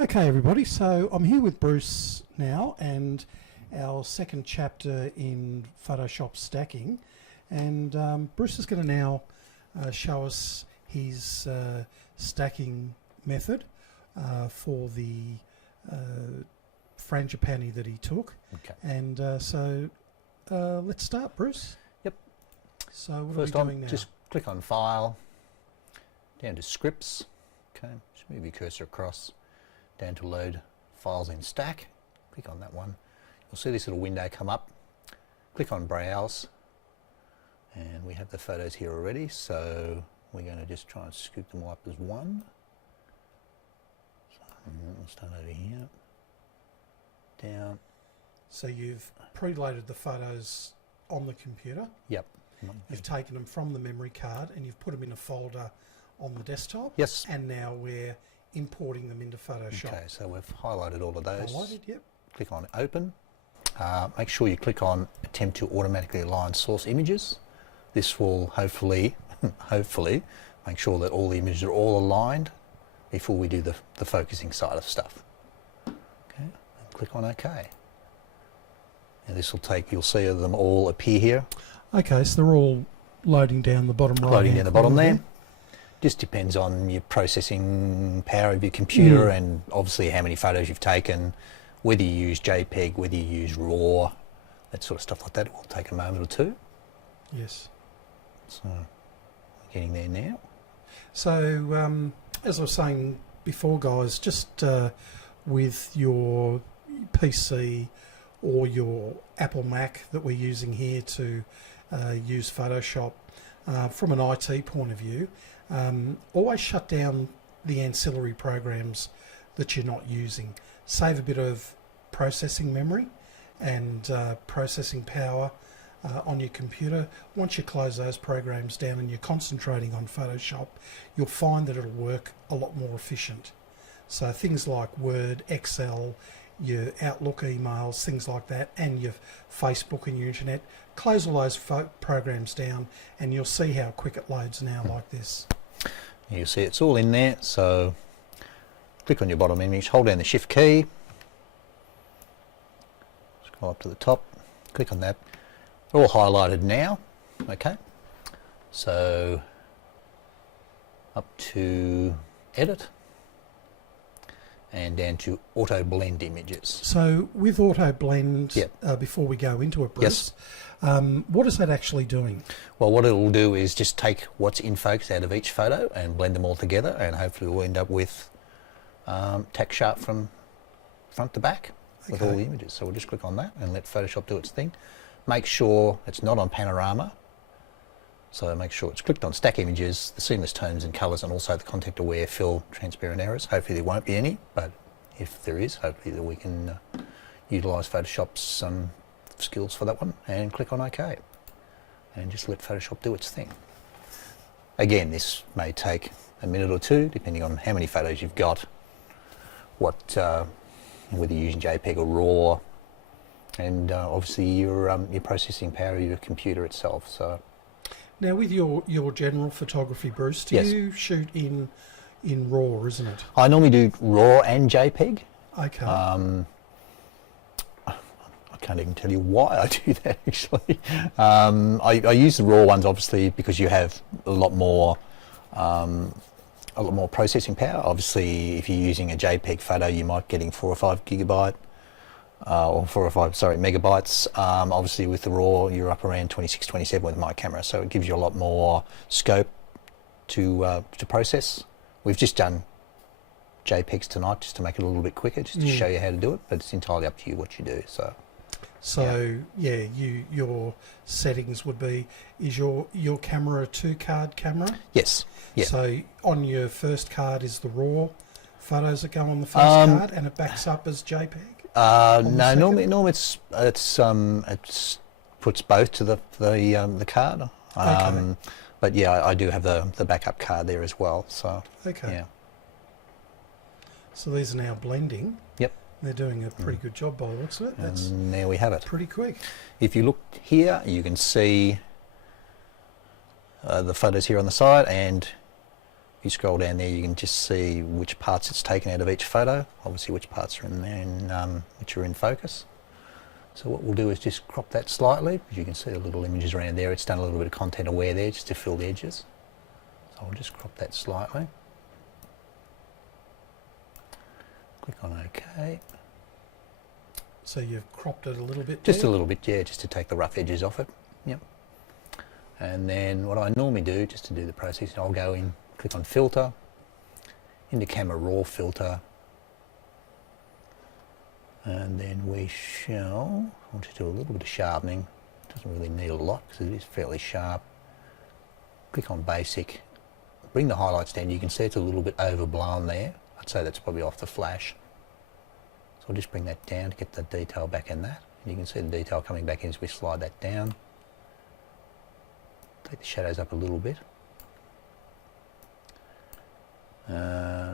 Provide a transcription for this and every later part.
Okay, everybody, so I'm here with Bruce now, and our second chapter in Photoshop stacking, and Bruce is going to now show us his stacking method for the frangipani that he took. Okay. And so let's start, Bruce. Yep. So what First are we doing now? just click on File, down to Scripts. Okay, just move your cursor across, down to Load Files in Stack. Click on that one. You'll see this little window come up. Click on Browse, and we have the photos here already, so we're going to just try and scoop them all up as one. So we'll start over here, down. So you've preloaded the photos on the computer. Yep. You've taken them from the memory card and you've put them in a folder on the desktop. Yes. And now we're importing them into Photoshop. Okay, so we've highlighted all of those. Highlighted, yep. Click on Open. Make sure you click on Attempt to automatically align source images. This will hopefully, hopefully, make sure that all the images are all aligned before we do the focusing side of stuff. Okay, and click on OK. And this will take, you'll see them all appear here. Okay, so they're all loading down the bottom right. Loading down the bottom there. Just depends on your processing power of your computer and obviously how many photos you've taken, whether you use JPEG, whether you use RAW, that sort of stuff like that. It will take a moment or two. Yes. So, getting there now. So, as I was saying before, guys, just with your PC or your Apple Mac that we're using here to use Photoshop, from an IT point of view, always shut down the ancillary programs that you're not using. Save a bit of processing memory and processing power on your computer. Once you close those programs down and you're concentrating on Photoshop, you'll find that it'll work a lot more efficient. So things like Word, Excel, your Outlook emails, things like that, and your Facebook and your internet, close all those programs down and you'll see how quick it loads now like this. You see it's all in there, so click on your bottom image, hold down the Shift key, scroll up to the top, click on that. They're all highlighted now, okay? So up to Edit and down to Auto Blend Images. So with Auto Blend, yep. Before we go into it, Bruce, yes. What is that actually doing? Well, what it will do is just take what's in focus out of each photo and blend them all together, and hopefully we'll end up with tack sharp from front to back with all the images. So we'll just click on that and let Photoshop do its thing. Make sure it's not on panorama. So make sure it's clicked on Stack Images, the seamless tones and colours, and also the contact aware fill transparent errors. Hopefully there won't be any, but if there is, hopefully that we can utilise Photoshop's skills for that one, and click on OK. And just let Photoshop do its thing. Again, this may take a minute or two, depending on how many photos you've got, what, whether you're using JPEG or RAW, and obviously your processing power of your computer itself. So. Now, with your general photography, Bruce, do you shoot in RAW, isn't it? I normally do RAW and JPEG. Okay. I can't even tell you why I do that, actually. I use the RAW ones, obviously, because you have a lot more processing power. Obviously, if you're using a JPEG photo, you might be getting 4 or 5 gigabyte. Or 4 or 5, sorry, megabytes. Obviously with the RAW, you're up around 26, 27 with my camera, so it gives you a lot more scope to process. We've just done JPEGs tonight just to make it a little bit quicker, just to show you how to do it, but it's entirely up to you what you do. So your settings would be, is your camera a 2-card camera? Yes. Yeah. So on your first card is the RAW photos that go on the first card, and it backs up as JPEG? No, normally it's puts both to the card. Okay. But yeah, I do have the backup card there as well. So okay. Yeah. So these are now blending. Yep. They're doing a pretty good job by the looks of it. That's and there we have it. Pretty quick. If you look here, you can see the photos here on the side, and you scroll down there, you can just see which parts it's taken out of each photo, obviously which parts are in there, which are in focus. So what we'll do is just crop that slightly, because you can see the little images around there. It's done a little bit of content aware there just to fill the edges. So I'll just crop that slightly. Click on OK. So you've cropped it a little bit Just there? a little bit, yeah, just to take the rough edges off it. Yep. And then what I normally do, just to do the process, I'll go in, click on Filter, into Camera Raw Filter, and then we shall, I'll just do a little bit of sharpening. Doesn't really need a lot because it is fairly sharp. Click on Basic, bring the highlights down. You can see it's a little bit overblown there. I'd say that's probably off the flash. So I'll just bring that down to get the detail back in that. And you can see the detail coming back in as we slide that down. Take the shadows up a little bit.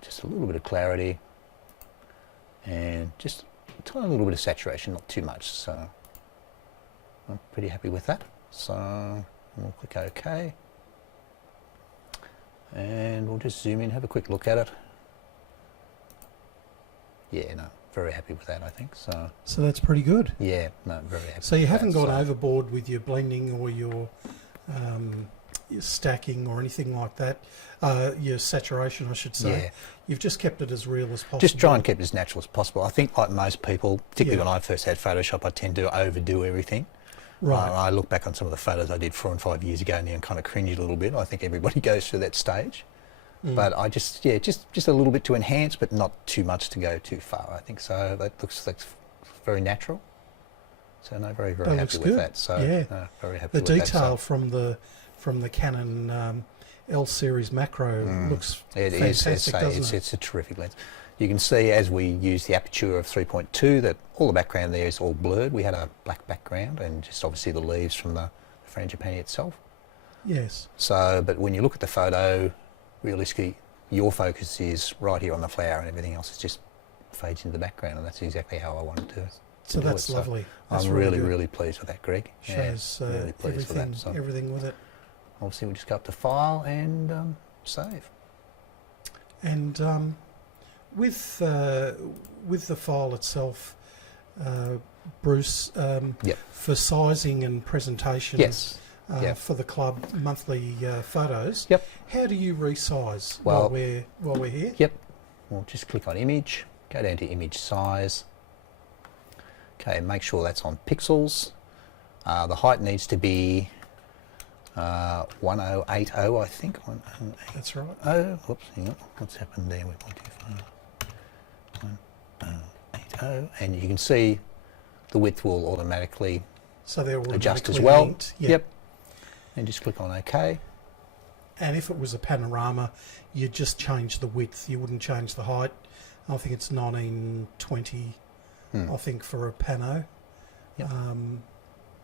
Just a little bit of clarity. And just a tiny little bit of saturation, not too much. So I'm pretty happy with that. So we'll click OK. And we'll just zoom in, have a quick look at it. Yeah, no, very happy with that, I think. So that's pretty good. Yeah, no, very happy. So you with haven't that, gone overboard with your blending or your stacking or anything like that. Your saturation, I should say. Yeah. You've just kept it as real as possible. Just try and keep it as natural as possible. I think like most people, particularly Yeah. when I first had Photoshop, I tend to overdo everything. Right. I look back on some of the photos I did 4 and 5 years ago now and kind of cringe a little bit. I think everybody goes through that stage. But I just, yeah, just a little bit to enhance, but not too much to go too far. I think so. That looks very natural. So no, very That happy looks with good. that. So Yeah. no, very happy The with that. detail So from the Canon L series macro looks it fantastic, doesn't it? it's a terrific lens. You can see as we use the aperture of 3.2 that all the background there is all blurred. We had a black background and just obviously the leaves from the frangipani itself. Yes. So, but when you look at the photo, realistically, your focus is right here on the flower and everything else is just fades into the background, and that's exactly how I wanted to So do that's it. lovely. That's I'm really, really pleased with that, Greg. shows really pleased with that. So everything with it. obviously we'll just go up to File and Save. And with the file itself, Bruce, Yep. for sizing and presentation, Yes. Yep. for the club monthly photos, Yep. how do you resize Well- while we're here? Yep. We'll just click on Image, go down to Image Size. Okay, make sure that's on pixels. The height needs to be 1080, I think. 1080. That's right. Oh, whoops, hang on. What's happened there with 125? 1080. And you can see the width will automatically So they're adjust as automatically well. linked. Yep. And just click on OK. And if it was a panorama, you'd just change the width. You wouldn't change the height. I think it's 1920. I think for a pano. Yep.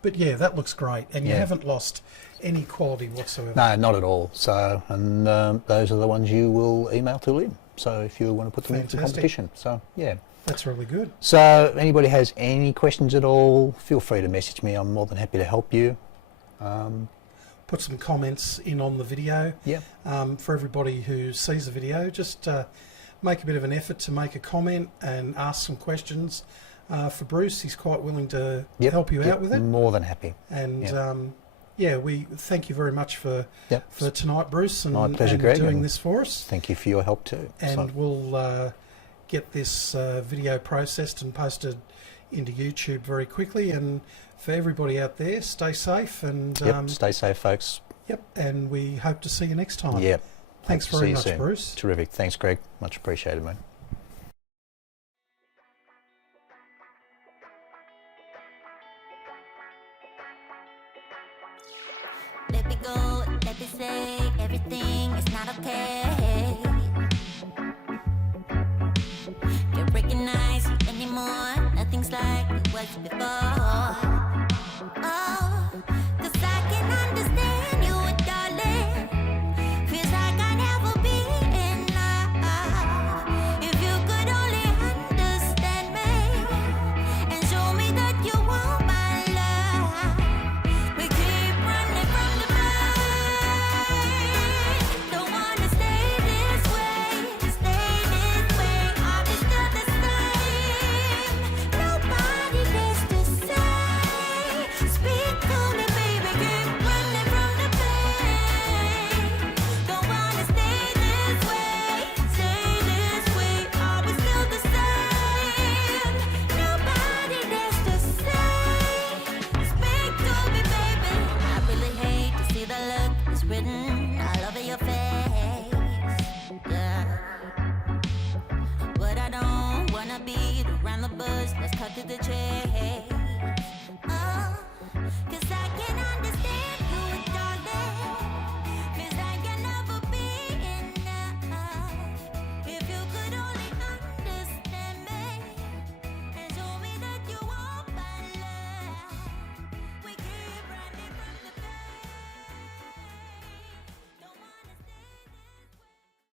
But yeah, that looks great, and you Yeah. haven't lost any quality whatsoever. No, not at all. So, and those are the ones you will email to Lynn. So if you want to put them into Fantastic. competition. So, yeah. That's really good. So, if anybody has any questions at all, feel free to message me. I'm more than happy to help you. Put some comments in on the video. Yeah. For everybody who sees the video, just make a bit of an effort to make a comment and ask some questions. For Bruce, he's quite willing to help you out with it. More than happy. And we thank you very much for Yep. for tonight, Bruce, and, My pleasure, and Greg, doing and this for us. Thank you for your help too. And So, we'll get this video processed and posted into YouTube very quickly. And for everybody out there, stay safe and stay safe, folks. and we hope to see you next time. Yep. Thanks Hope to very see you much, soon. Bruce. Terrific. Thanks, Greg. Much appreciated, mate. Let me go, let me say everything is not okay. Can't recognize you anymore. Nothing's like it was before. Oh, 'cause I can understand you, darling. Feels like I never be in love. written all over your face. Yeah. But I don't wanna beat around the bush. Let's cut to the chase. Oh, 'cause I